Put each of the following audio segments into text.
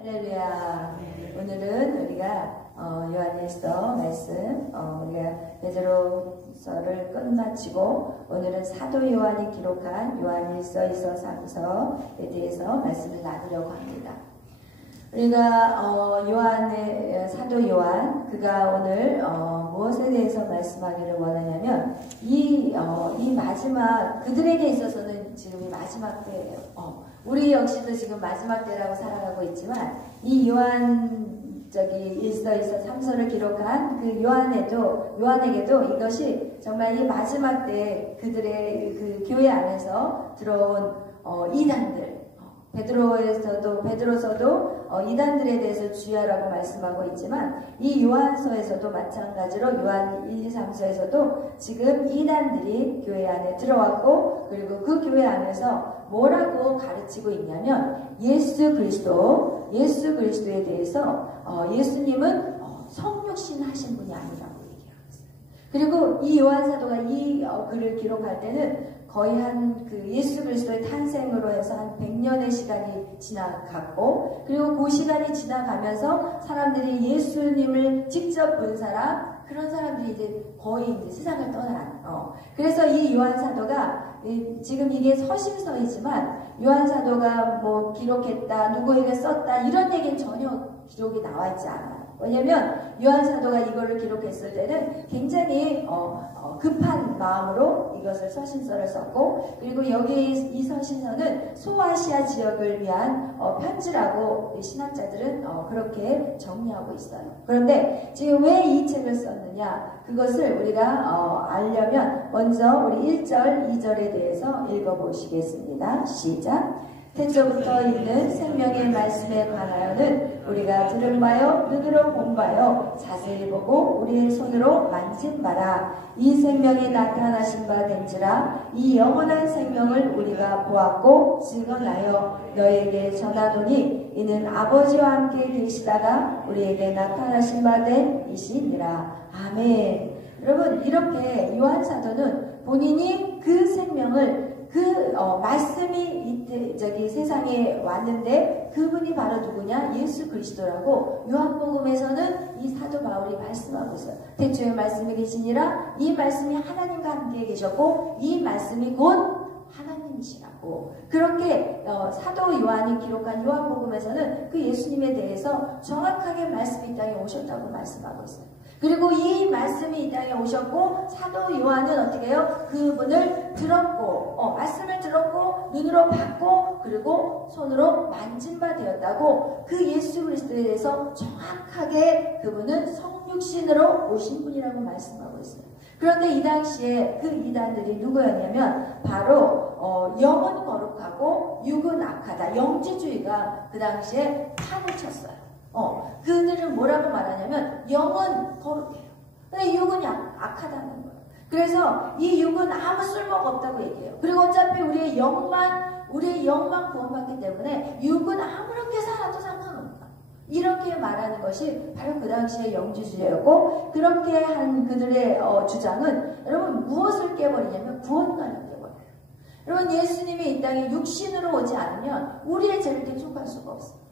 할렐루야. 오늘은 우리가 요한일서 말씀 우리가 베드로서를 끝마치고 오늘은 사도 요한이 기록한 요한일서, 2서, 3서에 대해서 말씀을 나누려고 합니다. 우리가 요한의 사도 요한 그가 오늘 무엇에 대해서 말씀하기를 원하냐면 이 마지막 그들에게 있어서는 지금이 마지막 때예요. 우리 역시도 지금 마지막 때라고 살아가고 있지만 이 요한 일서, 2서, 3서를 기록한 그 요한에게도 이것이 정말 이 마지막 때 그들의 그 교회 안에서 들어온 이단들 베드로서도 이단들에 대해서 주의하라고 말씀하고 있지만 이 요한서에서도 마찬가지로 요한 1, 2, 3서에서도 지금 이단들이 교회 안에 들어왔고 그리고 그 교회 안에서 뭐라고 가르치고 있냐면 예수 그리스도에 대해서 예수님은 성육신 하신 분이 아니라고 얘기하고 있어요. 그리고 이 요한 사도가 이 글을 기록할 때는 거의 그 예수 그리스도의 탄생으로 해서 한 100년의 시간이 지나갔고 그리고 그 시간이 지나가면서 사람들이 예수님을 직접 본 그런 사람들이 이제 거의 이제 세상을 떠난 그래서 이 요한 사도가 지금 이게 서신서이지만 요한 사도가 뭐 기록했다 누구에게 썼다 이런 얘기는 전혀 기록이 나와 있지 않아요. 왜냐면 요한 사도가 이거를 기록했을 때는 굉장히 급한 마음으로 이것을 서신서를 썼고 그리고 여기 이 서신서는 소아시아 지역을 위한 편지라고 신학자들은 그렇게 정리하고 있어요. 그런데 지금 왜 이 책을 썼느냐 그것을 우리가 알려면 먼저 우리 1절, 2절에 대해서 읽어보시겠습니다. 시작! 태초부터 있는 생명의 말씀에 관하여는 우리가 들은 바요 눈으로 본 바요 자세히 보고 우리의 손으로 만진 바라. 이 생명이 나타나신 바 된지라. 이 영원한 생명을 우리가 보았고 증언하여 너에게 전하노니 이는 아버지와 함께 계시다가 우리에게 나타나신 바 된 이시니라. 아멘. 여러분 이렇게 요한 사도는 본인이 그 생명을 말씀이 세상에 왔는데 그분이 바로 누구냐? 예수 그리스도라고 요한복음에서는 이 사도 바울이 말씀하고 있어요. 태초에 말씀이 계시니라. 이 말씀이 하나님과 함께 계셨고 이 말씀이 곧 하나님이시라고 그렇게 사도 요한이 기록한 요한복음에서는 그 예수님에 대해서 정확하게 말씀이 이 땅에 오셨다고 말씀하고 있어요. 그리고 이 말씀이 이 땅에 오셨고 사도 요한은 어떻게 해요? 그분을 들었고 말씀을 들었고 눈으로 봤고 그리고 손으로 만진 바 되었다고 그 예수 그리스도에 대해서 정확하게 그분은 성육신으로 오신 분이라고 말씀하고 있어요. 그런데 이 당시에 그 이단들이 누구였냐면 바로 영은 거룩하고 육은 악하다. 영지주의가 그 당시에 판을 쳤어요. 그들은 뭐라고 말하냐면 영은 거룩해요. 근데 육은 악하다는 거예요. 그래서 이 육은 아무 쓸모가 없다고 얘기해요. 그리고 어차피 우리의 영만 구원받기 때문에 육은 아무렇게 살아도 상관없다. 이렇게 말하는 것이 바로 그 당시의 영지주의였고 그렇게 한 그들의 주장은 여러분 무엇을 깨버리냐면 구원관을 깨버려요. 여러분 예수님이 이 땅에 육신으로 오지 않으면 우리의 죄를 대속할 수가 없어요.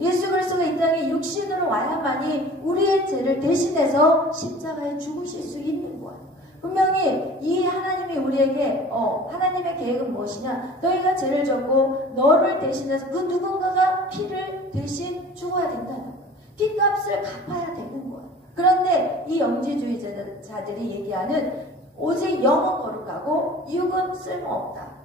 예수 그리스도가 이 땅에 육신으로 와야만이 우리의 죄를 대신해서 십자가에 죽으실 수 있는 거예요. 분명히 이 하나님이 우리에게 하나님의 계획은 무엇이냐? 너희가 죄를 졌고 너를 대신해서 그 누군가가 피를 대신 죽어야 된다는 거예요. 피값을 갚아야 되는 거예요. 그런데 이 영지주의자들이 얘기하는 오직 영은 거룩하고 육은 쓸모없다.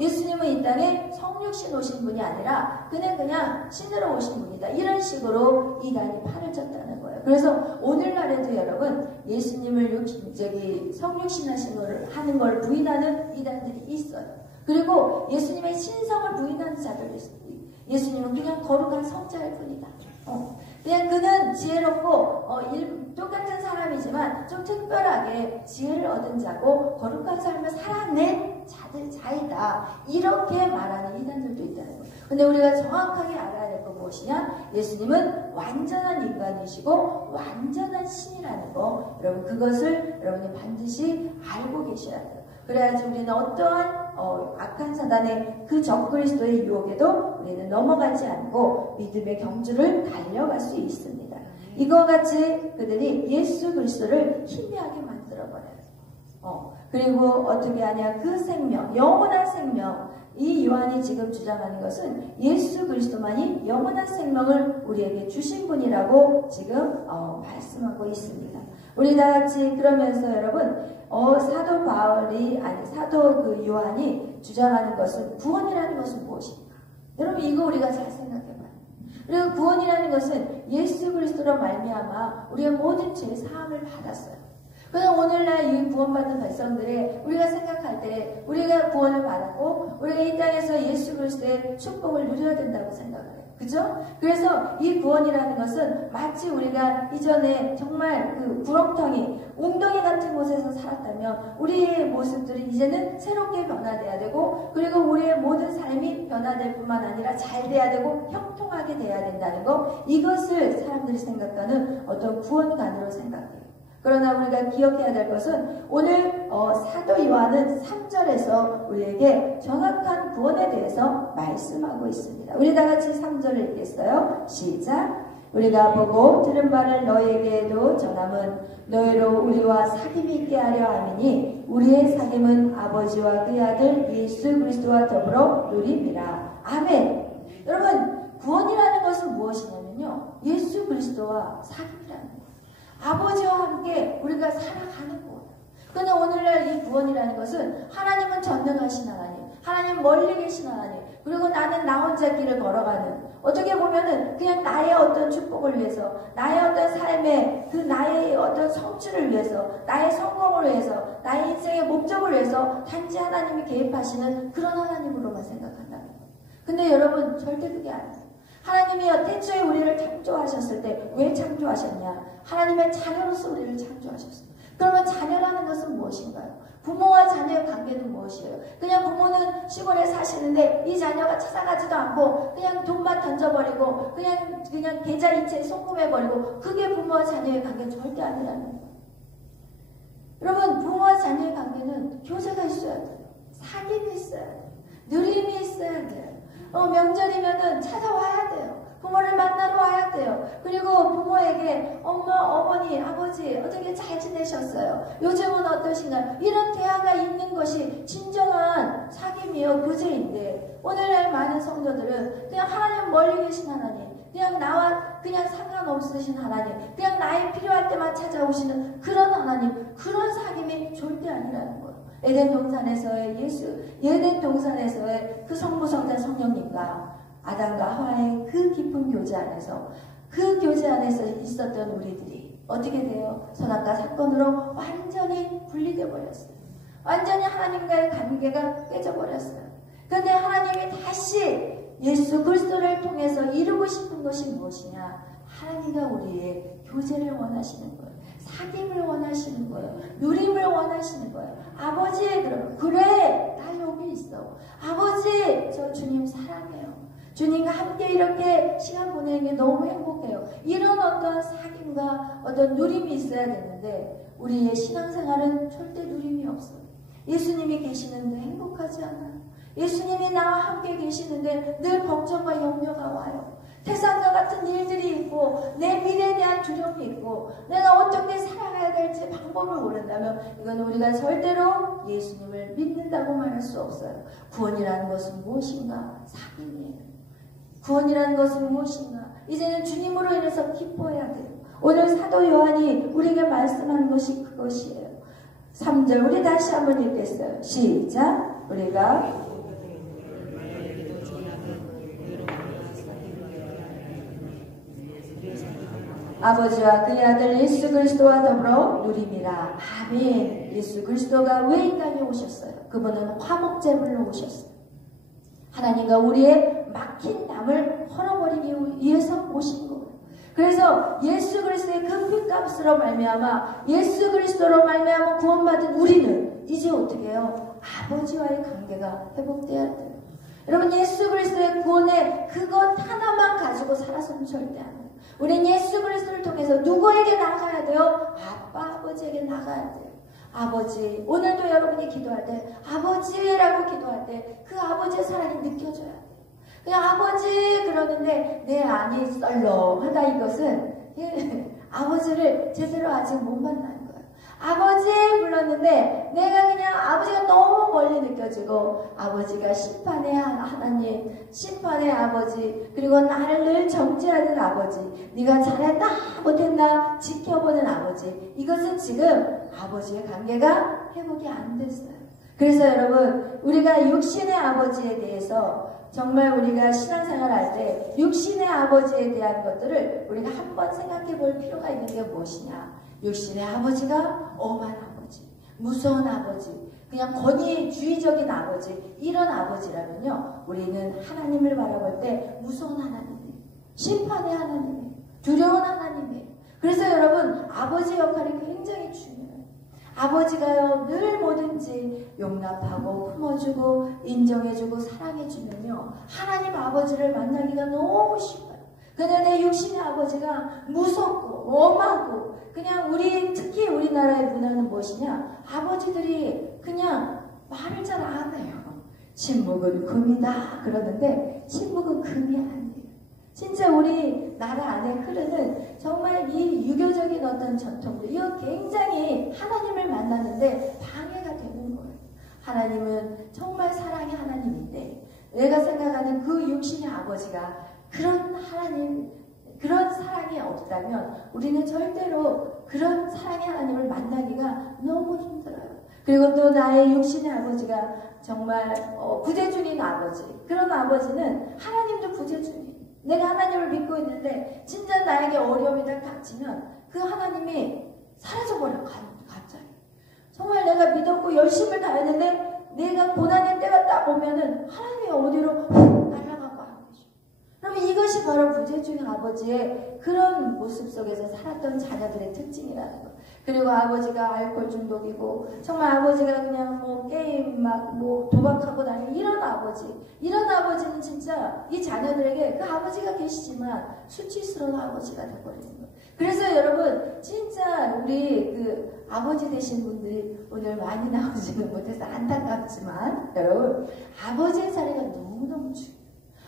예수님은 이 땅에 성육신 오신 분이 아니라 그냥 신으로 오신 분이다. 이런 식으로 이단이 팔을 쳤다는 거예요. 그래서 오늘날에도 여러분 예수님을 성육신 하는 걸 부인하는 이단들이 있어요. 그리고 예수님의 신성을 부인하는 자들도 있어요. 예수님은 그냥 거룩한 성자일 뿐이다. 그냥 그는 지혜롭고 똑같은 사람이지만 좀 특별하게 지혜를 얻은 자고 거룩한 삶을 살아낸 자이다. 이렇게 말하는 이단들도 있다는 거예요. 근데 우리가 정확하게 알아야 될 건 무엇이냐? 예수님은 완전한 인간이시고 완전한 신이라는 거. 여러분 그것을 여러분이 반드시 알고 계셔야 돼요. 그래야지 우리는 어떠한 악한 사단의 그 적그리스도의 유혹에도 우리는 넘어가지 않고 믿음의 경주를 달려갈 수 있습니다. 이와 같이 그들이 예수 그리스도를 희미하게 만들어버려요. 그리고 어떻게 하냐, 그 생명, 영원한 생명, 이 요한이 지금 주장하는 것은 예수 그리스도만이 영원한 생명을 우리에게 주신 분이라고 지금 말씀하고 있습니다. 우리 다 같이 그러면서 여러분, 사도 바울이, 아니 사도 그 요한이 주장하는 것은, 구원이라는 것은 무엇인가? 여러분, 이거 우리가 잘 생각해봐요. 그리고 구원이라는 것은 예수 그리스도로 말미암아 우리의 모든 죄 사함을 받았어요. 그래서 오늘날 이 구원받은 백성들의 우리가 생각할 때 우리가 구원을 받았고 우리가 이 땅에서 예수 그리스도의 축복을 누려야 된다고 생각해요. 그죠? 그래서 이 구원이라는 것은 마치 우리가 이전에 정말 그 구렁텅이, 웅덩이 같은 곳에서 살았다면 우리의 모습들이 이제는 새롭게 변화돼야 되고, 그리고 우리의 모든 삶이 변화될 뿐만 아니라 잘 돼야 되고 형통하게 돼야 된다는 거, 이것을 사람들이 생각하는 어떤 구원관으로 생각해요. 그러나 우리가 기억해야 될 것은 오늘 사도 요한은 3절에서 우리에게 정확한 구원에 대해서 말씀하고 있습니다. 우리 다 같이 3절을 읽겠어요. 시작. 우리가 보고 들은 바를 너희에게도 전함은 너희로 우리와 사귐이 있게 하려 함이니 우리의 사귐은 아버지와 그의 아들 예수 그리스도와 더불어 누립니다. 아멘. 여러분, 구원이라는 것은 무엇이냐면요, 예수 그리스도와 사귐이라는 거예요. 아버지와 함께 우리가 살아가는 거예요. 그런데 오늘날 이 구원이라는 것은 하나님은 전능하신 하나님, 하나님 멀리 계신 하나님, 그리고 나는 나 혼자 길을 걸어가는, 어떻게 보면은 그냥 나의 어떤 축복을 위해서, 나의 어떤 삶의 그 나의 어떤 성취를 위해서, 나의 성공을 위해서, 나의 인생의 목적을 위해서 단지 하나님이 개입하시는 그런 하나님으로만 생각한다는 거예요. 근데 여러분, 절대 그게 아니에요. 하나님이 태초에 우리를 창조하셨을 때 왜 창조하셨냐? 하나님의 자녀로서 우리를 창조하셨어요. 그러면 자녀라는 것은 무엇인가요? 부모와 자녀의 관계는 무엇이에요? 그냥 부모는 시골에 사시는데 이 자녀가 찾아가지도 않고 그냥 돈만 던져버리고 그냥 계좌 이체에 송금해버리고, 그게 부모와 자녀의 관계는 절대 아니라는 거예요. 여러분, 부모와 자녀의 관계는 교제가 있어야 돼요. 사귐이 있어야 돼요. 누림이 있어야 돼요. 명절이면은 찾아와야 돼요. 부모를 만나러 와야 돼요. 그리고 부모에게 엄마, 어머니, 아버지 어떻게 잘 지내셨어요? 요즘은 어떠신가요? 이런 대화가 있는 것이 진정한 사귐이요, 교제인데, 오늘날 많은 성도들은 그냥 하나님 멀리 계신 하나님, 그냥 나와 그냥 상관없으신 하나님, 그냥 나의 필요할 때만 찾아오시는 그런 하나님, 그런 사귐이 절대 아니라는 거예요. 에덴 동산에서의 에덴 동산에서의 그 성부성자 성령님과 아담과 하와의 그 깊은 교제 안에서, 그 교제 안에서 있었던 우리들이 어떻게 돼요? 선악과 사건으로 완전히 분리되어 버렸어요. 완전히 하나님과의 관계가 깨져버렸어요. 그런데 하나님이 다시 예수 그리스도를 통해서 이루고 싶은 것이 무엇이냐? 하나님과 우리의 교제를 원하시는 거예요. 사귐을 원하시는 거예요. 누림을 원하시는 거예요. 아버지의 그래, 나 여기 있어. 아버지, 저 주님 사랑해요. 주님과 함께 이렇게 시간 보내는 게 너무 행복해요. 이런 어떤 사귐과 어떤 누림이 있어야 되는데 우리의 신앙생활은 절대 누림이 없어요. 예수님이 계시는데 행복하지 않아요. 예수님이 나와 함께 계시는데 늘 걱정과 염려가 와요. 태산과 같은 일들이 있고 내 미래에 대한 두려움이 있고 내가 어떻게 살아가야 될지 방법을 모른다면 이건 우리가 절대로 예수님을 믿는다고 말할 수 없어요. 구원이라는 것은 무엇인가? 사귐이에요. 구원이라는 것은 무엇인가? 이제는 주님으로 인해서 기뻐해야 돼요. 오늘 사도 요한이 우리에게 말씀하는 것이 그것이에요. 3절 우리 다시 한번 읽겠어요. 시작. 우리가 아버지와 그의 아들 예수 그리스도와 더불어 누림이라. 아멘. 예수 그리스도가 왜 이 땅에 오셨어요? 그분은 화목제물로 오셨어요. 하나님과 우리의 막힌 담을 헐어버리기 위해서 오신 거예요. 그래서 예수 그리스도의 그 핏값으로 말미암아 예수 그리스도로 말미암아 구원받은 우리는 이제 어떻게 해요? 아버지와의 관계가 회복돼야 돼요. 여러분, 예수 그리스도의 구원에 그것 하나만 가지고 살아서는 절대 안 돼요. 우리는 예수 그리스도를 통해서 누구에게 나가야 돼요? 아빠, 아버지에게 나가야 돼요. 아버지, 오늘도 여러분이 기도할 때 아버지라고 기도할 때 그 아버지의 사랑이 느껴져야 돼요. 그냥 아버지 그러는데 내 안이 썰렁하다, 이것은 아버지를 제대로 아직 못 만난 거예요. 아버지 불렀는데 내가 그냥 아버지가 너무 멀리 느껴지고, 아버지가 심판의 하나님, 심판의 아버지, 그리고 나를 늘 정죄하는 아버지, 네가 잘했나 못했나 지켜보는 아버지, 이것은 지금 아버지의 관계가 회복이 안 됐어요. 그래서 여러분, 우리가 육신의 아버지에 대해서 정말 우리가 신앙생활 할 때 육신의 아버지에 대한 것들을 우리가 한번 생각해 볼 필요가 있는 게 무엇이냐. 육신의 아버지가 엄한 아버지, 무서운 아버지, 그냥 권위주의적인 아버지, 이런 아버지라면요, 우리는 하나님을 바라볼 때 무서운 하나님이에요. 심판의 하나님이에요. 두려운 하나님이에요. 그래서 여러분, 아버지 역할이 굉장히 중요해요. 아버지가요, 늘 뭐든지 용납하고 품어주고 인정해주고 사랑해주면요, 하나님 아버지를 만나기가 너무 쉬워요. 그냥 내 육신의 아버지가 무섭고 엄하고, 그냥 특히 우리나라의 문화는 무엇이냐, 아버지들이 그냥 말을 잘 안 해요. 침묵은 금이다 그러는데 침묵은 금이 아니에요. 진짜 우리 나라 안에 흐르는 정말 이 유교적인 어떤 전통들, 이거 굉장히 하나님을 만나는데 방해가 되는 거예요. 하나님은 정말 사랑의 하나님인데, 내가 생각하는 그 육신의 아버지가 그런 하나님, 그런 사랑이 없다면 우리는 절대로 그런 사랑의 하나님을 만나기가 너무 힘들어요. 그리고 또 나의 육신의 아버지가 정말 부재중인 아버지, 그런 아버지는 하나님도 부재중이에요. 내가 하나님을 믿고 있는데 진짜 나에게 어려움이 딱 닥치면 그 하나님이 사라져버려요. 갑자기. 정말 내가 믿었고 열심을 다했는데 내가 고난의 때가 딱 오면은 하나님이 어디로 날아가고 하는 거죠. 그러면 이것이 바로 부재중인 아버지의 그런 모습 속에서 살았던 자녀들의 특징이라는 거예요. 그리고 아버지가 알코올 중독이고, 정말 아버지가 그냥 뭐 게임 막 뭐 도박하고 다니는 이런 아버지는 진짜 이 자녀들에게 그 아버지가 계시지만 수치스러운 아버지가 되어버리는 거예요. 그래서 여러분, 진짜 우리 그 아버지 되신 분들이 오늘 많이 나오지는 못해서 안타깝지만, 여러분, 아버지의 자리가 너무너무 중요해요.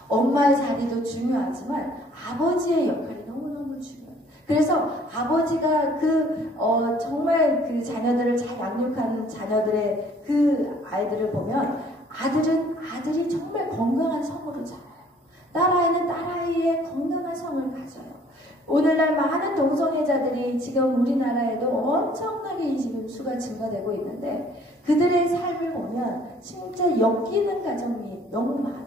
엄마의 자리도 중요하지만 아버지의 역할이 너무너무 중요해요. 그래서 아버지가 정말 그 자녀들을 잘 양육하는 자녀들의 그 아이들을 보면, 아들이 정말 건강한 성으로 자라요. 딸아이는 딸아이의 건강한 성을 가져요. 오늘날 많은 동성애자들이 지금 우리나라에도 엄청나게 지금 수가 증가되고 있는데, 그들의 삶을 보면 진짜 엮이는 가정이 너무 많아요.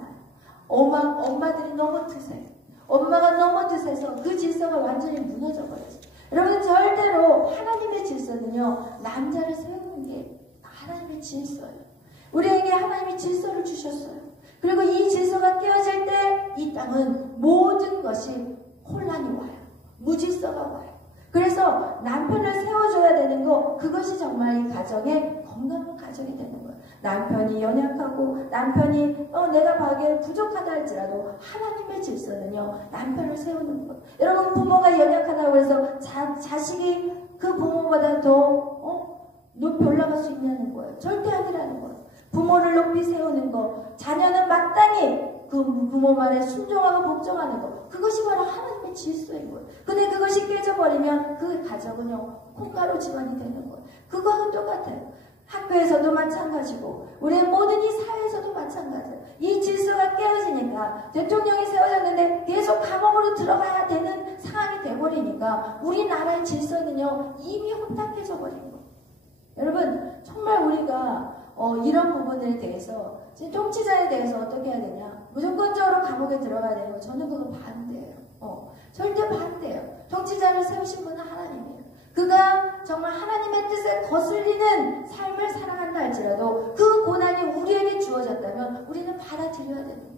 엄마들이 너무 드세요. 엄마가 너무 드세서 그 질서가 완전히 무너져 버렸어요. 여러분, 절대로 하나님의 질서는요, 남자를 세우는 게 하나님의 질서예요. 우리에게 하나님이 질서를 주셨어요. 그리고 이 질서가 깨어질 때 이 땅은 모든 것이 혼란이 와요. 무질서가 와요. 그래서 남편을 세워줘야 되는 거, 그것이 정말 이 가정의 건강한 가정이 되는 거예요. 남편이 연약하고 남편이 내가 봐기에 부족하다 할지라도 하나님의 질서는요, 남편을 세우는 거예요. 여러분, 부모가 연약하다고 해서 자식이 그 부모보다 더 높이 올라갈 수 있냐는 거예요. 절대 아니라는 거예요. 부모를 높이 세우는 거, 자녀는 마땅히 그 부모 말에 순종하고 복종하는 거, 그것이 바로 하나님의 질서인 거예요. 근데 그것이 깨져버리면 그 가정은요, 콩가루 집안이 되는 거예요. 그거는 똑같아요. 학교에서도 마찬가지고 우리의 모든 이 사회에서도 마찬가지예요. 이 질서가 깨어지니까, 대통령이 세워졌는데 계속 감옥으로 들어가야 되는 상황이 돼버리니까 우리나라의 질서는요, 이미 혼탁해져 버린 거예요. 여러분, 정말 우리가 이런 부분에 대해서, 통치자에 대해서 어떻게 해야 되냐, 무조건적으로 감옥에 들어가야 되는 거, 저는 그거 반대예요. 절대 반대예요. 통치자를 세우신 분은 하나님이에요. 그가 정말 하나님의 뜻에 거슬리는 삶을 살아간다 할지라도 그 고난이 우리에게 주어졌다면 우리는 받아들여야 되는 거예요.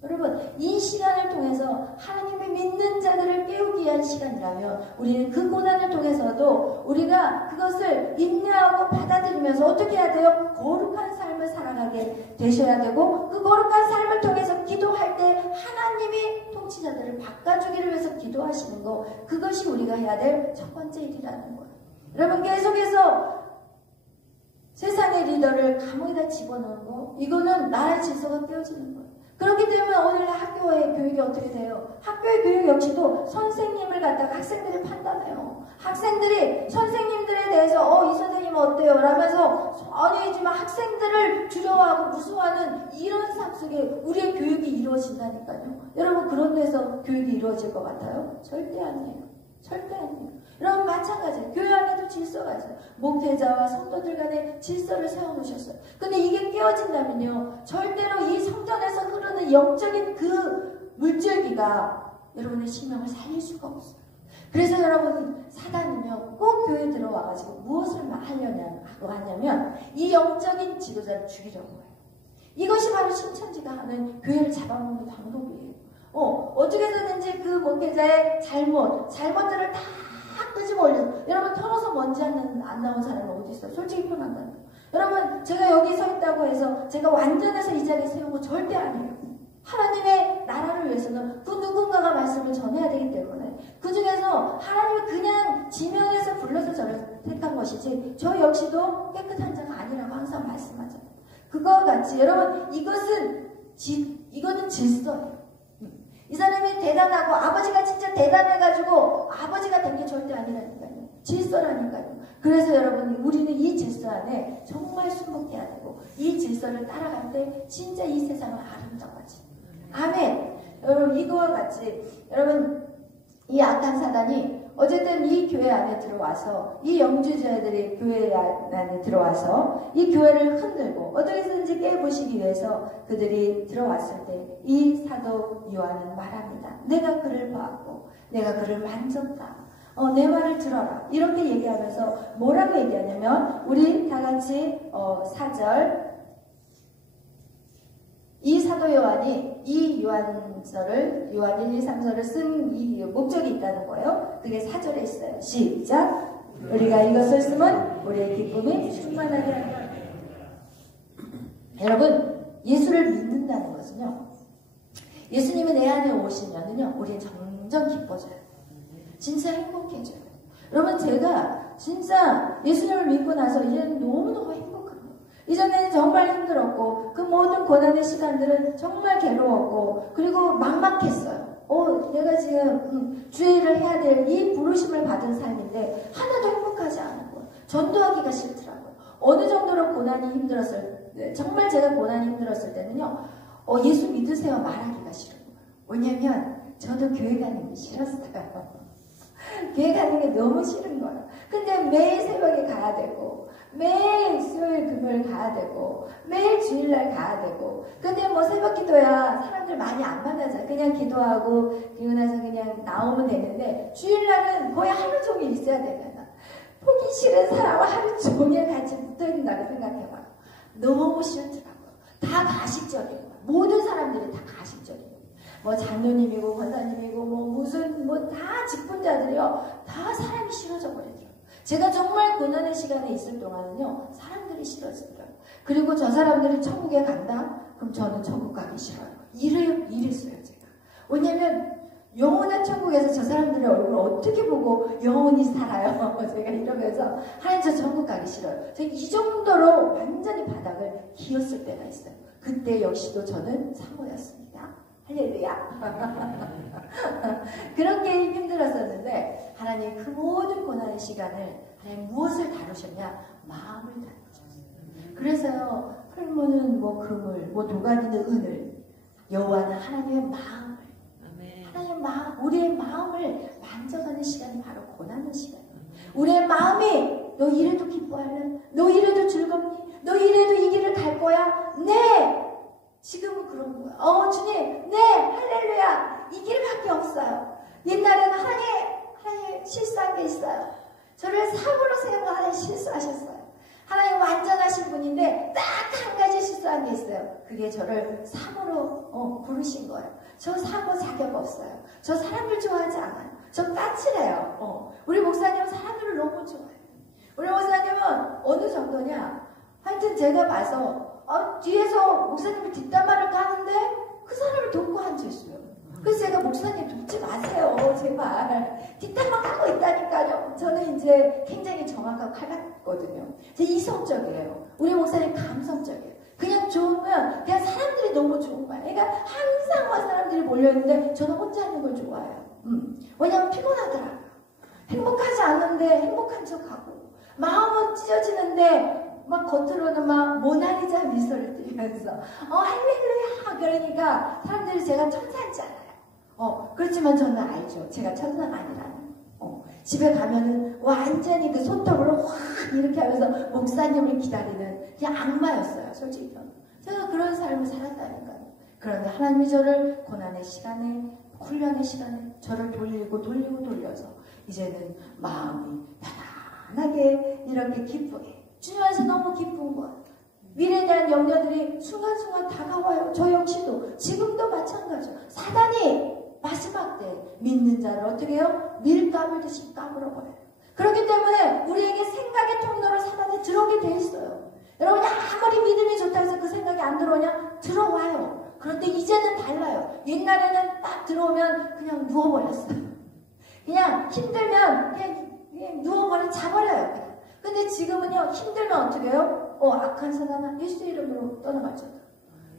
여러분, 이 시간을 통해서 하나님의 믿는 자들을 깨우기 위한 시간이라면 우리는 그 고난을 통해서도 우리가 그것을 인내하고 받아들이면서 어떻게 해야 돼요? 거룩한 삶을 살아가게 되셔야 되고, 그 거룩한 삶을 통해서 기도할 때 하나님이 통치자들을 바꿔주기를 위해서 기도하시는 거, 그것이 우리가 해야 될 첫 번째 일이라는 거예요. 여러분, 계속해서 세상의 리더를 감옥에다 집어넣은 거, 이거는 나라의 질서가 깨어지는 거예요. 그렇기 때문에 오늘날 학교의 교육이 어떻게 돼요? 학교의 교육 역시도 선생님을 갖다가 학생들이 판단해요. 학생들이 선생님들에 대해서 이 선생님 어때요? 라면서 아니지만 학생들을 두려워하고 무서워하는 이런 삶 속에 우리의 교육이 이루어진다니까요. 여러분 그런 데서 교육이 이루어질 것 같아요? 절대 아니에요. 절대 아니에요. 여러분 마찬가지예요. 교회 안에도 질서가 있어요. 목회자와 성도들 간에 질서를 세워놓으셨어요. 근데 이게 깨어진다면요, 절대로 이 성전에서 흐르는 영적인 그 물줄기가 여러분의 심령을 살릴 수가 없어요. 그래서 여러분 사단은요 꼭 교회에 들어와가지고 무엇을 하냐면 이 영적인 지도자를 죽이려고 해요. 이것이 바로 신천지가 하는 교회를 잡아먹는 방법이에요. 어떻게 해서든지 그 목회자의 잘못들을 다 끄집어 올려서, 여러분 털어서 먼지 안 나온 사람이 어디 있어요? 솔직히 편한가요? 여러분 제가 여기 서 있다고 해서 제가 완전해서 이 자리에 세운 거 절대 아니에요. 하나님의 나라를 위해서는 그 누군가가 말씀을 전해야 되기 때문에 그 중에서 하나님이 그냥 지명해서 불러서 저를 택한 것이지 저 역시도 깨끗한 자가 아니라고 항상 말씀하잖아요. 그거와 같이 여러분 이거는 질서예요. 이 사람이 대단하고 아버지가 진짜 대단해가지고 아버지가 된 게 절대 아니라니까요. 질서라니까요. 그래서 여러분 우리는 이 질서 안에 정말 순복해야 되고 이 질서를 따라갈 때 진짜 이 세상은 아름다워지. 아멘. 여러분 이거와 같이 여러분 이 악한 사단이 어쨌든 이 교회 안에 들어와서 이 영주자들이 교회 안에 들어와서 이 교회를 흔들고 어떻게 해서든지 깨부시기 위해서 그들이 들어왔을 때 이 사도 요한은 말합니다. 내가 그를 보았고 내가 그를 만졌다. 내 말을 들어라. 이렇게 얘기하면서 뭐라고 얘기하냐면 우리 다 같이 4절 이 사도 요한이 이 요한서를 요한 1, 2, 3서를 쓴 이 목적이 있다는 거예요. 그게 4절에 있어요. 시작. 우리가 이것을 쓰면 우리의 기쁨이 충만하게 한다. 여러분 예수를 믿는다는 것은요, 예수님이 내 안에 오시면은요 우리는 점점 기뻐져요. 진짜 행복해져요. 여러분 제가 진짜 예수님을 믿고 나서 이제는 너무너무 행복합니다. 이전에는 정말 힘들었고 그 모든 고난의 시간들은 정말 괴로웠고 그리고 막막했어요. 내가 지금 주의를 해야 될 이 부르심을 받은 삶인데 하나도 행복하지 않은 거예요. 전도하기가 싫더라고요. 어느 정도로 고난이 힘들었을 때, 정말 제가 고난이 힘들었을 때는요, 예수 믿으세요 말하기가 싫은 거예요. 왜냐면 저도 교회 가는 게 싫었어요. 교회 가는 게 너무 싫은 거예요. 근데 매일 새벽에 가야 되고 매일 수요일 금요일 가야 되고 매일 주일날 가야 되고, 근데 뭐 새벽 기도야 사람들 많이 안 만나잖아. 그냥 기도하고 그리고 나서 그냥 나오면 되는데 주일날은 거의 하루 종일 있어야 되잖아. 보기 싫은 사람과 하루 종일 같이 붙어있는다고 생각해봐. 너무 싫더라고요. 다 가식적이에요. 모든 사람들이 다 가식적이에요. 뭐 장로님이고 권사님이고 뭐 다 직분자들이요 다 사람이 싫어져 버리더라고요. 제가 정말 고난의 시간에 있을 동안은요 사람들이 싫어지더라고요. 그리고 저 사람들이 천국에 간다? 그럼 저는 천국 가기 싫어요. 이랬어요 제가. 왜냐면 영원한 천국에서 저 사람들의 얼굴을 어떻게 보고 영원히 살아요. 제가 이러면서 하나님 저 천국 가기 싫어요. 제가 이 정도로 완전히 바닥을 기었을 때가 있어요. 그때 역시도 저는 사모였습니다. 할렐루야. 그렇게 힘들었었는데 하나님 그 모든 고난의 시간을 하나님 무엇을 다루셨냐? 마음을 다루셨어요. 그래서요 풀무는 뭐 금을 뭐 녹아드는 은을, 여호와는 하나님의 마음을, 하나님의 마음, 우리의 마음을 만져가는 시간이 바로 고난의 시간이에요. 우리의 마음이 너 이래도 기뻐할래? 너 이래도 즐겁니? 너 이래도 이 길을 갈 거야? 네! 지금은 그런 거야. 주님, 네, 할렐루야. 이 길밖에 없어요. 옛날에는 하나님 실수한 게 있어요. 저를 사고로 세운 거 하나님 실수하셨어요. 하나님 완전하신 분인데 딱 한 가지 실수한 게 있어요. 그게 저를 사고로 부르신 거예요. 저 사고 자격 없어요. 저 사람들 좋아하지 않아요. 저 까칠해요. 우리 목사님은 사람들을 너무 좋아해요. 우리 목사님은 어느 정도냐? 하여튼 제가 봐서 뒤에서 목사님이 뒷담화를 까는데 그 사람을 돕고 앉아있어요. 그래서 제가 목사님 돕지 마세요. 제발. 뒷담화 하고 있다니까요. 저는 이제 굉장히 정확하고 칼같거든요. 제 이성적이에요. 우리 목사님 감성적이에요. 그냥 좋으면 그냥 사람들이 너무 좋은 거야. 그러니까 항상 와 사람들이 몰려있는데 저는 혼자 있는 걸 좋아해요. 왜냐면 피곤하더라고요. 행복하지 않은데 행복한 척하고 마음은 찢어지는데 막 겉으로는 막 모나리자 미소를 띠면서 할렐루야 그러니까 사람들이 제가 천사인 줄 알아요. 그렇지만 저는 알죠. 제가 천사가 아니라는 집에 가면은 완전히 그 손톱으로 확 이렇게 하면서 목사님을 기다리는 그냥 악마였어요. 솔직히 제가 그런 삶을 살았다니까요. 그런데 하나님이 저를 고난의 시간에 훈련의 시간에 저를 돌리고 돌려서 이제는 마음이 편안하게 이렇게 기쁘게 주님 안에서 너무 기쁜 거야. 미래에 대한 염려들이 순간순간 다가와요. 저 역시도 지금도 마찬가지죠. 사단이 마지막 때 믿는 자를 어떻게 해요? 밀 까불듯이 까불어버려요. 그렇기 때문에 우리에게 생각의 통로로 사단이 들어오게 돼 있어요. 여러분이 아무리 믿음이 좋다고 해서 그 생각이 안 들어오냐? 들어와요. 그런데 이제는 달라요. 옛날에는 딱 들어오면 그냥 누워버렸어요. 그냥 힘들면 그냥 누워버려 자버려요. 근데 지금은요 힘들면 어떻게 해요? 악한 사단아 예수 이름으로 떠나가죠.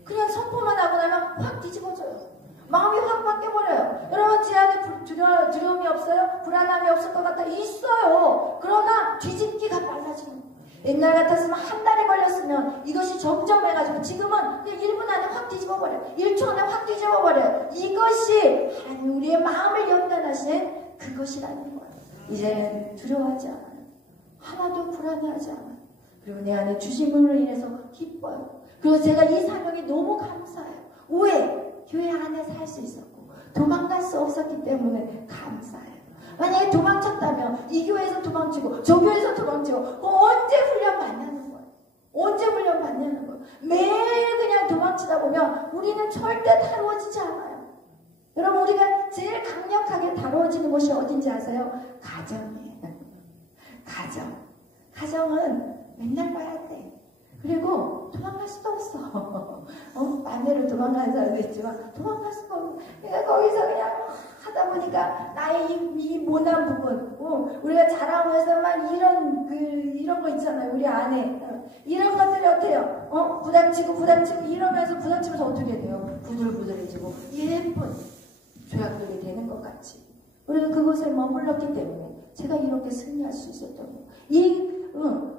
그냥 선포만 하고 나면 확 뒤집어져요. 마음이 확 바뀌어버려요. 여러분 제 안에 두려움이 없어요? 불안함이 없을 것 같아? 있어요. 그러나 뒤집기가 빨라지는 거예요. 옛날 같았으면 한 달에 걸렸으면 이것이 점점해가지고 지금은 그냥 1분 안에 확 뒤집어버려요. 1초 안에 확 뒤집어버려요. 이것이 하나님 우리의 마음을 연단하신 그것이라는 거예요. 이제는 두려워하지 않아요. 하나도 불안해하지 않아요. 그리고 내 안에 주심으로 인해서 기뻐요. 그리고 제가 이 사명이 너무 감사해요. 왜? 교회 안에 살 수 있었고 도망갈 수 없었기 때문에 감사해요. 만약에 도망쳤다면 이 교회에서 도망치고 저 교회에서 도망치고 언제 훈련 받냐는 거예요. 언제 훈련 받냐는 거예요. 매일 그냥 도망치다 보면 우리는 절대 다루어지지 않아요. 여러분 우리가 제일 강력하게 다루어지는 곳이 어딘지 아세요? 가정이에요. 가정은 맨날 봐야 돼. 그리고 도망갈 수도 없어. 반대로 도망가는 사람도 있지만 도망갈 수가 없어. 그러니까 거기서 그냥 하다 보니까 나의 이 모난 부분, 우리가 자라오면서만 이런 거 있잖아요. 우리 안에 이런 것들이 어때요? 부닥치고 이러면서 어떻게 돼요? 부들부들해지고 예쁜 조약돌이 되는 것 같이. 우리가 그곳에 머물렀기 때문에 제가 이렇게 승리할 수 있었던 거예요.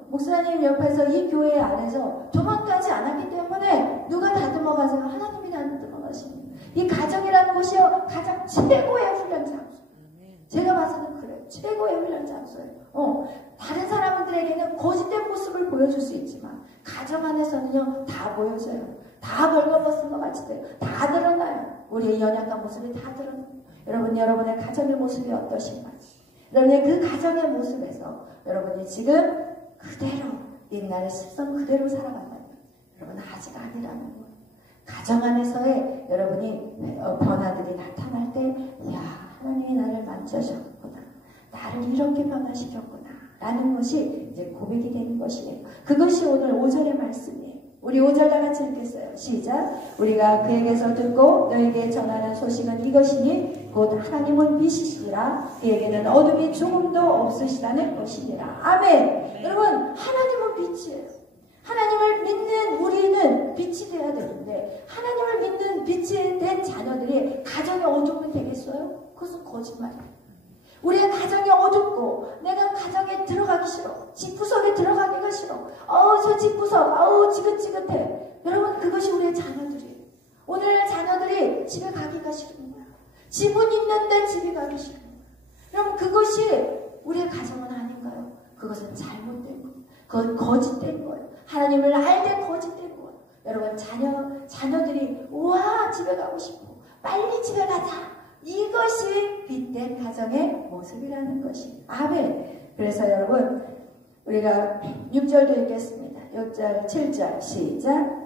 목사님 옆에서 이 교회 안에서 도망가지 않았기 때문에 누가 다듬어 가세요? 하나님이 다듬어 가시는 이 가정이라는 곳이요 가장 최고의 훈련 장소. 제가 봐서는 그래요. 최고의 훈련 장소예요. 다른 사람들에게는 거짓된 모습을 보여줄 수 있지만 가정 안에서는요 다 보여져요. 다 벌거벗은 것 같이 돼요. 다 드러나요. 우리의 연약한 모습이 다 드러나요. 여러분의 가정의 모습이 어떠신가요? 여러분의 그 가정의 모습에서 여러분이 지금 그대로 옛날의 습성 그대로 살아간다면 여러분은 아직 아니라는 거예요. 가정 안에서의 여러분이 변화들이 나타날 때 이야 하나님이 나를 만져주셨구나. 나를 이렇게 변화시켰구나. 라는 것이 이제 고백이 되는 것이에요. 그것이 오늘 5절의 말씀이에요. 우리 5절 다 같이 읽겠어요. 시작. 우리가 그에게서 듣고 너에게 전하는 소식은 이것이니 곧 하나님은 빛이시라 그에게는 어둠이 조금도 없으시다는 것이니라. 아멘. 여러분 하나님은 빛이에요. 하나님을 믿는 우리는 빛이 되어야 되는데 하나님을 믿는 빛이 된 자녀들이 가정에 어둠이 되겠어요? 그것은 거짓말이에요. 우리의 가정이 어둡고 내가 가정에 들어가기 싫어. 집구석에 들어가기가 싫어. 저 집구석 지긋지긋해. 여러분 그것이 우리의 자녀들이에요. 오늘 자녀들이 집에 가기가 싫은 거야. 집은 있는데 집에 가기 싫은 거야. 여러분 그것이 우리의 가정은 아닌가요? 그것은 잘못된 거예요. 그건 거짓된 거예요. 하나님을 알되 거짓된 거예요. 여러분 자녀들이 우와 집에 가고 싶어. 빨리 집에 가자. 이것이 빛된 가정의 모습이라는 것이. 아멘. 그래서 여러분 우리가 6절도 읽겠습니다. 6절 7절 시작.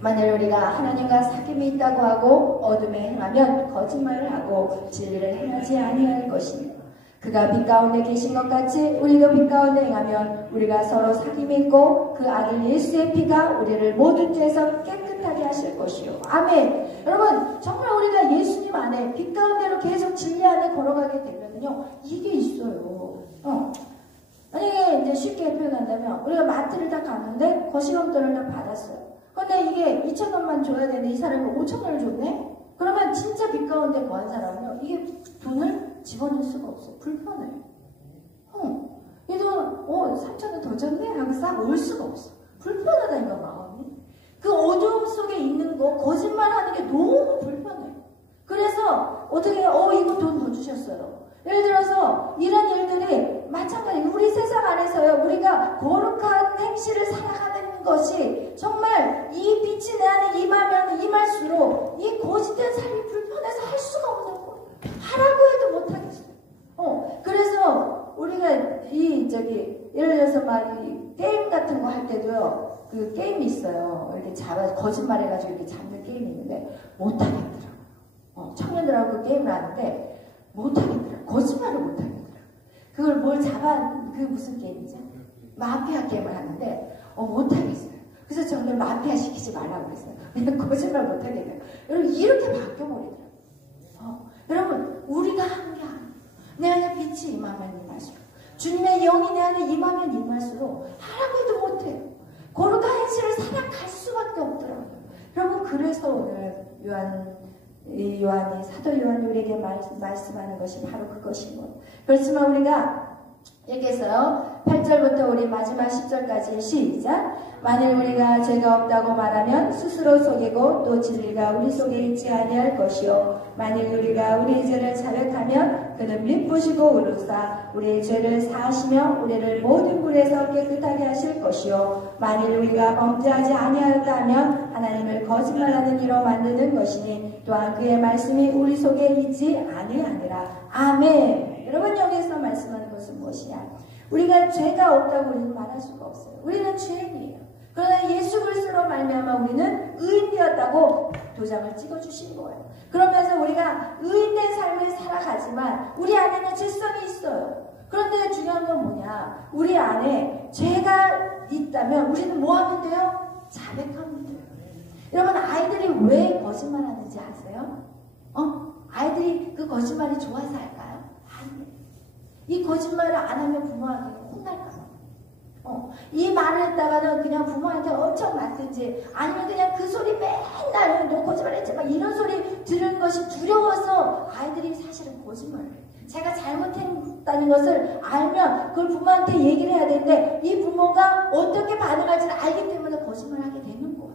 만일 우리가 하나님과 사귐이 있다고 하고 어둠에 행하면 거짓말을 하고 진리를 행하지 아니할 것이며 그가 빛 가운데 계신 것 같이 우리도 빛 가운데 행하면 우리가 서로 사귐이 있고 그 아들 예수의 피가 우리를 모든 죄에서 깨끗하게 하실 것이요. 아멘. 여러분 정말 우리가 예수님 안에 들어가게 되면요, 이게 있어요. 만약에 이제 쉽게 표현한다면, 우리가 마트를 딱 갔는데, 거시경돈을 딱 받았어요. 근데 이게 2,000원만 줘야 되는데, 이 사람이 5,000원을 줬네? 그러면 진짜 빚 가운데 거한 사람은요, 이게 돈을 집어넣을 수가 없어요. 불편해요. 이 돈, 3,000원 더 줬네? 하고 싹 올 수가 없어. 불편하다니까, 마음이. 그 어두움 속에 있는 거, 거짓말 하는 게 너무 불편해요. 그래서, 어떻게, 이거 돈 더 주셨어요. 예를 들어서, 이런 일들이 마찬가지, 우리 세상 안에서요, 우리가 거룩한 행실을 살아가는 것이 정말 이 빛이 내 안에 임하면 임할수록 이 거짓된 삶이 불편해서 할 수가 없는 거예요. 하라고 해도 못하겠어요. 그래서 우리가 예를 들어서 이 게임 같은 거 할 때도요, 그 게임이 있어요. 이렇게 거짓말해가지고 이렇게 잡는 게임이 있는데, 못하겠더라고요. 청년들하고 그 게임을 하는데, 못하겠더라고요. 거짓말을 못하겠더라고요. 그걸 무슨 게임이죠? 마피아 게임을 하는데, 못하겠어요. 그래서 저는 마피아 시키지 말라고 그랬어요. 왜냐면 거짓말 못하겠어요. 여러분, 이렇게 바뀌어버리더라고요. 여러분, 우리가 하는 게 아니에요. 내 안에 빛이 임하면 임할수록, 주님의 영이 내 안에 임하면 임할수록 하라고 해도 못해요. 거룩한 행실을 살아갈 수밖에 없더라고요. 여러분, 그래서 오늘 사도 요한이 우리에게 말씀하는 것이 바로 그것인 거예요. 그렇지만 우리가 여기에서요, 8절부터 우리 마지막 10절까지 시작. 만일 우리가 죄가 없다고 말하면 스스로 속이고 또 진리가 우리 속에 있지 아니할 것이요, 만일 우리가 우리의 죄를 자백하면 그는 미쁘시고 의로사 우리의 죄를 사하시며 우리를 모든 불에서 깨끗하게 하실 것이요, 만일 우리가 범죄하지 아니하였다 하면 하나님을 거짓말하는 이로 만드는 것이니 또한 그의 말씀이 우리 속에 있지 아니하니라. 아멘. 여러분, 여기서 말씀하는 것은 무엇이냐? 우리가 죄가 없다고 우리는 말할 수가 없어요. 우리는 죄인이에요. 그러나 예수 그리스도로 말미암아 우리는 의인되었다고 도장을 찍어주신 거예요. 그러면서 우리가 의인된 삶을 살아가지만 우리 안에는 죄성이 있어요. 그런데 중요한 건 뭐냐? 우리 안에 죄가 있다면 우리는 뭐 하면 돼요? 자백하면 돼요. 여러분, 아이들이 왜 거짓말하는지 아세요? 아이들이 그 거짓말이 좋아서 할까요? 아니에요. 이 거짓말을 안 하면 부모한테 혼날까? 이 말을 했다가는 그냥 부모한테 엄청 맞든지, 아니면 그냥 그 소리 맨날 너 거짓말했지 막 이런 소리 들은 것이 두려워서 아이들이 사실은 거짓말을 해요. 제가 잘못했다는 것을 알면 그걸 부모한테 얘기를 해야 되는데, 이 부모가 어떻게 반응할지를 알기 때문에 거짓말을 하게 되는 거예요.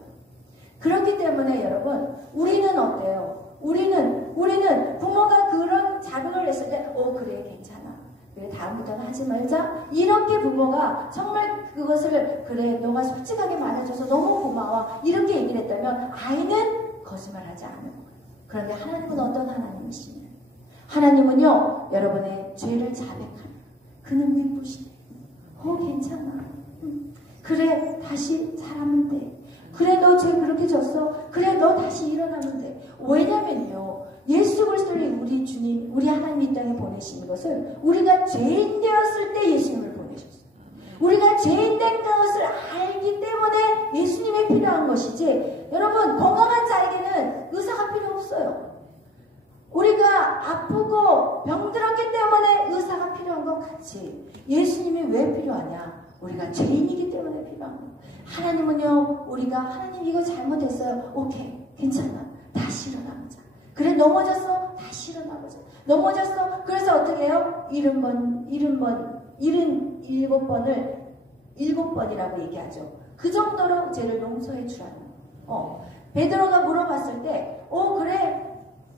그렇기 때문에 여러분, 우리는 어때요? 우리는 부모가 그런 자극을 했을 때 그래, 괜찮아, 그래, 다음부터는 하지 말자, 이렇게 부모가 정말 그것을, 그래, 너가 솔직하게 말해줘서 너무 고마워, 이렇게 얘기를 했다면 아이는 거짓말하지 않는 거예요. 그런데 하나님은 어떤 하나님이시냐? 하나님은요, 여러분의 죄를 자백하면 그는 미쁘시네. 괜찮아. 그래, 다시 살아면 돼. 그래, 너 죄 그렇게 졌어. 그래, 너 다시 일어나면 돼. 왜냐면요, 예수 그리스도를 우리 주님, 우리 하나님 이 땅에 보내신 것은 우리가 죄인 되었을 때 예수님을 보내셨어요. 우리가 죄인 된 것을 알기 때문에 예수님이 필요한 것이지, 여러분, 건강한 자에게는 의사가 필요 없어요. 우리가 아프고 병들었기 때문에 의사가 필요한 것 같이 예수님이 왜 필요하냐? 우리가 죄인이기 때문에 필요한 거예요. 하나님은요, 우리가 하나님 이거 잘못했어요. 오케이, 괜찮아. 다시 일어나보자. 그래, 넘어졌어? 다시 일어나보자. 넘어졌어? 그래서 어떻게 해요? 7번이라고 얘기하죠. 그 정도로 죄를 용서해 주라는 거예요. 베드로가 물어봤을 때, 그래,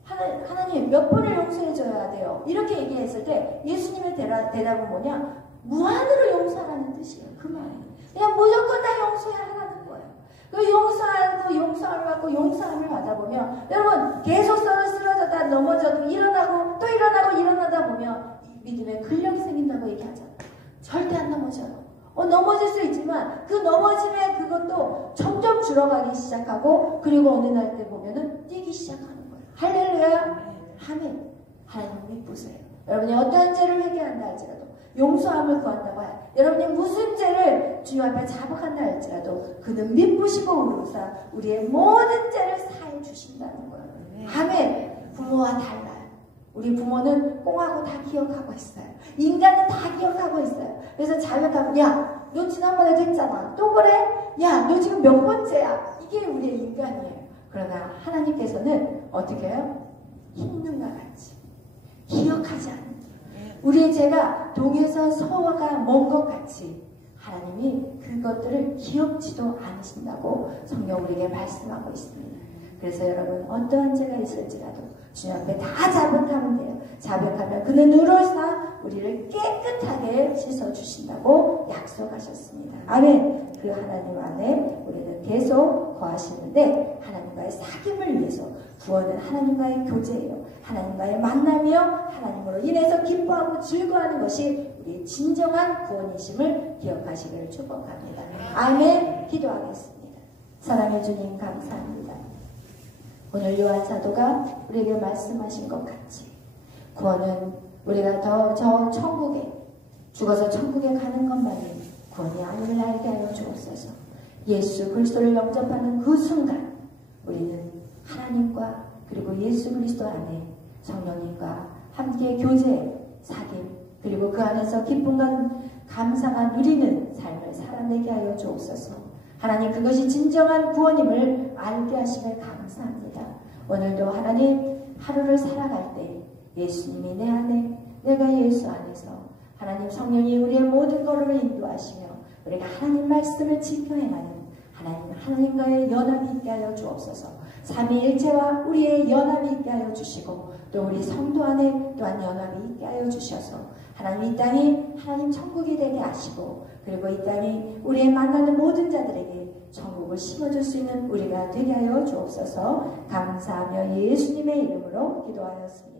하나님 몇 번을 용서해 줘야 돼요? 이렇게 얘기했을 때 예수님의 대답은 뭐냐? 무한으로 용서하라는 뜻이에요. 그 말이. 그냥 무조건 다 용서해야 하라는 거예요. 그 용서함을 받아보면, 여러분, 계속 쓰러졌다 넘어져도 일어나고 또 일어나다 보면 믿음의 근력이 생긴다고 얘기하잖아요. 절대 안 넘어져요. 넘어질 수 있지만 그 넘어짐의 그것도 점점 줄어가기 시작하고, 그리고 어느 날 때 보면은 뛰기 시작하는 거예요. 할렐루야. 아멘. 하나님 미쁘세요. 여러분이 어떠한 죄를 회개한다 할지라도, 용서함을 구한다고 해요. 여러분이 무슨 죄를 주님 앞에 자복한다 할지라도 그는 미쁘시고 의로사 우리의 모든 죄를 사해 주신다는 거예요. 아멘. 부모와 달라요. 우리 부모는 꽁하고 다 기억하고 있어요. 인간은 다 기억하고 있어요. 그래서 자격하면 야, 너 지난번에 됐잖아. 또 그래? 야, 너 지금 몇 번째야? 이게 우리의 인간이에요. 그러나 하나님께서는 어떻게 해요? 힘든가 같이 기억하지 않는 우리의 죄가 동에서 서가 먼 것 같이 하나님이 그것들을 기억지도 않으신다고 성경 우리에게 말씀하고 있습니다. 그래서 여러분 어떠한 죄가 있을지라도 주님 앞에 다 자백하면 돼요. 자백하면 그는 의로사 우리를 깨끗하게 씻어주신다고 약속하셨습니다. 아멘. 그 하나님 안에 우리는 계속 거하시는데 하나님과의 사귐을 위해서 구원은 하나님과의 교제예요. 하나님과의 만남이요. 하나님으로 인해서 기뻐하고 즐거워하는 것이 우리 진정한 구원이심을 기억하시기를 축복합니다. 아멘. 기도하겠습니다. 사랑해 주님 감사합니다. 오늘 요한 사도가 우리에게 말씀하신 것 같이 구원은 우리가 저 천국에 죽어서 천국에 가는 것만이 구원이 아님을 알게 하여 주옵소서. 예수 그리스도를 영접하는 그 순간 우리는 하나님과 그리고 예수 그리스도 안에 성령님과 함께 교제, 사귐 그리고 그 안에서 기쁨과 감사가 누리는 삶을 살아내게 하여 주옵소서. 하나님 그것이 진정한 구원임을 알게 하심을 감사합니다. 오늘도 하나님 하루를 살아갈 때 예수님이 내 안에 내가 예수 안에서 하나님 성령이 우리의 모든 걸음을 인도하시며 우리가 하나님 말씀을 지켜 행하는 하나님과의 연합이 있게 하여 주옵소서. 삼위일체와 우리의 연합이 있게 하여 주시고 또 우리 성도 안에 또한 연합이 있게 하여 주셔서 하나님 이 땅이 하나님 천국이 되게 하시고 그리고 이 땅이 우리의 만나는 모든 자들에게 천국을 심어줄 수 있는 우리가 되게 하여 주옵소서. 감사하며 예수님의 이름으로 기도하였습니다.